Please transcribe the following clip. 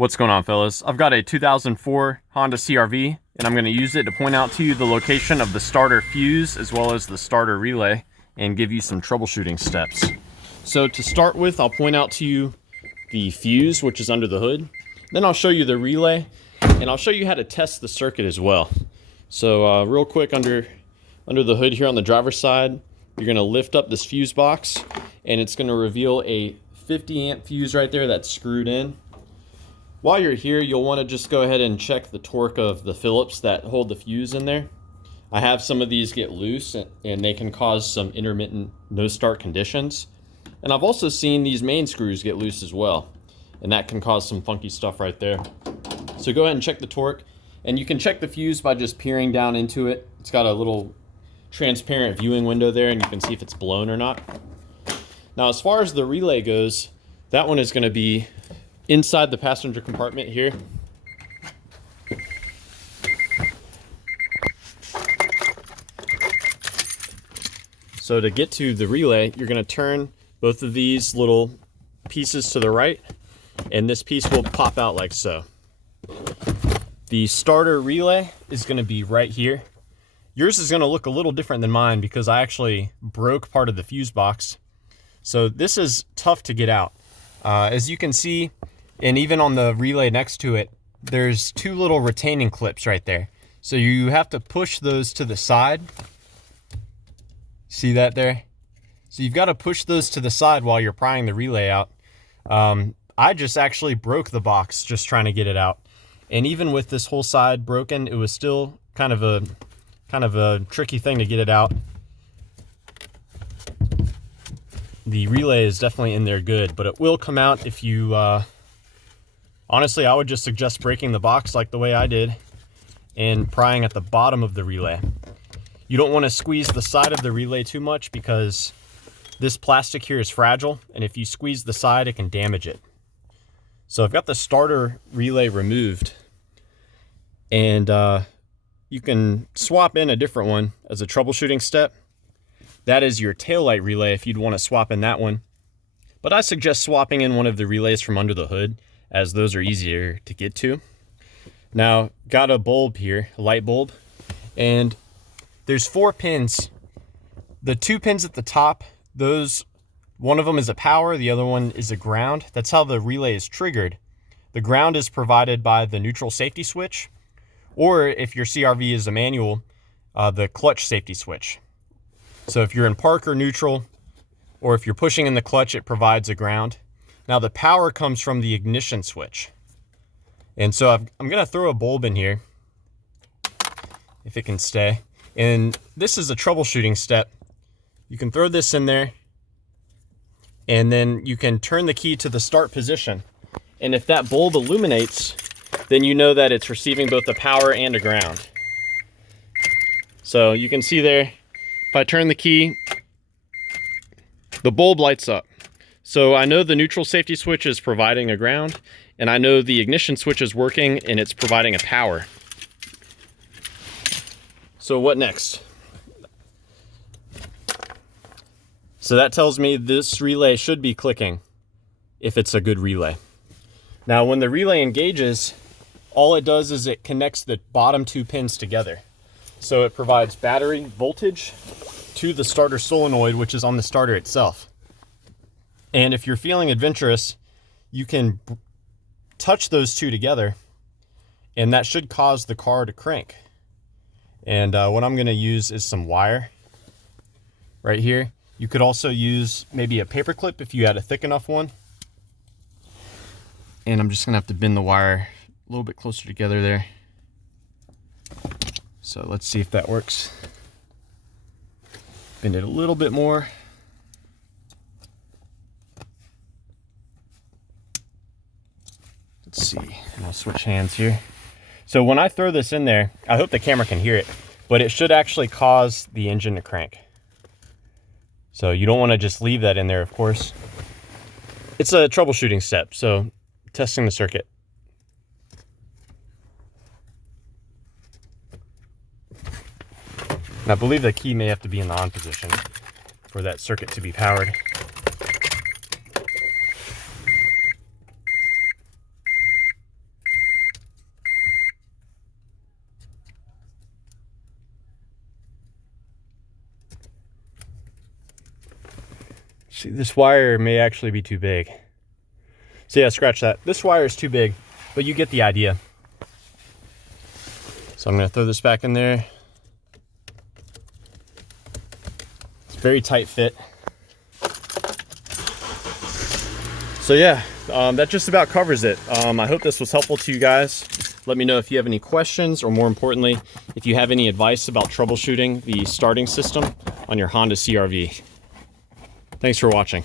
What's going on, fellas? I've got a 2004 Honda CRV, and I'm going to use it to point out to you the location of the starter fuse as well as the starter relay and give you some troubleshooting steps. So to start with, I'll point out to you the fuse, which is under the hood. Then I'll show you the relay, and I'll show you how to test the circuit as well. So real quick, under the hood here on the driver's side, you're going to lift up this fuse box, and it's going to reveal a 50 amp fuse right there that's screwed in. While you're here, you'll want to just go ahead and check the torque of the Phillips that hold the fuse in there. I have some of these get loose and they can cause some intermittent no start conditions. And I've also seen these main screws get loose as well, and that can cause some funky stuff right there. So go ahead and check the torque, and you can check the fuse by just peering down into it. It's got a little transparent viewing window there, and you can see if it's blown or not. Now, as far as the relay goes, that one is going to be inside the passenger compartment here. So to get to the relay, you're going to turn both of these little pieces to the right, and this piece will pop out like so. The starter relay is going to be right here. Yours is going to look a little different than mine because I actually broke part of the fuse box. So this is tough to get out. As you can see, and even on the relay next to it, there's two little retaining clips right there. So you have to push those to the side. See that there? So you've got to push those to the side while you're prying the relay out. I just actually broke the box just trying to get it out. And even with this whole side broken, it was still kind of a tricky thing to get it out. The relay is definitely in there good, but it will come out if you honestly, I would just suggest breaking the box like the way I did and prying at the bottom of the relay. You don't want to squeeze the side of the relay too much because this plastic here is fragile, and if you squeeze the side, it can damage it. So I've got the starter relay removed, and you can swap in a different one as a troubleshooting step. That is your taillight relay if you'd want to swap in that one. But I suggest swapping in one of the relays from under the hood, as those are easier to get to. Now, got a bulb here, a light bulb, and there's 4 pins. The 2 pins at the top, one of them is a power, the other one is a ground. That's how the relay is triggered. The ground is provided by the neutral safety switch, or if your CRV is a manual, the clutch safety switch. So if you're in park or neutral, or if you're pushing in the clutch, it provides a ground. Now the power comes from the ignition switch. And so I'm going to throw a bulb in here, if it can stay. And this is a troubleshooting step. You can throw this in there, and then you can turn the key to the start position. And if that bulb illuminates, then you know that it's receiving both a power and a ground. So you can see there, if I turn the key, the bulb lights up. So I know the neutral safety switch is providing a ground, and I know the ignition switch is working and it's providing a power. So what next? So that tells me this relay should be clicking if it's a good relay. Now when the relay engages, all it does is it connects the bottom 2 pins together. So it provides battery voltage to the starter solenoid, which is on the starter itself. And if you're feeling adventurous, you can touch those 2 together, and that should cause the car to crank. And what I'm going to use is some wire right here. You could also use maybe a paper clip if you had a thick enough one. And I'm just going to have to bend the wire a little bit closer together there. So let's see if that works. Bend it a little bit more. Let's see, and I'll switch hands here. So when I throw this in there, I hope the camera can hear it, but it should actually cause the engine to crank. So you don't want to just leave that in there, of course. It's a troubleshooting step, so testing the circuit. And I believe the key may have to be in the on position for that circuit to be powered. See, this wire may actually be too big. So yeah, scratch that. This wire is too big, but you get the idea. So I'm gonna throw this back in there. It's a very tight fit. So yeah, that just about covers it. I hope this was helpful to you guys. Let me know if you have any questions, or more importantly, if you have any advice about troubleshooting the starting system on your Honda CRV. Thanks for watching.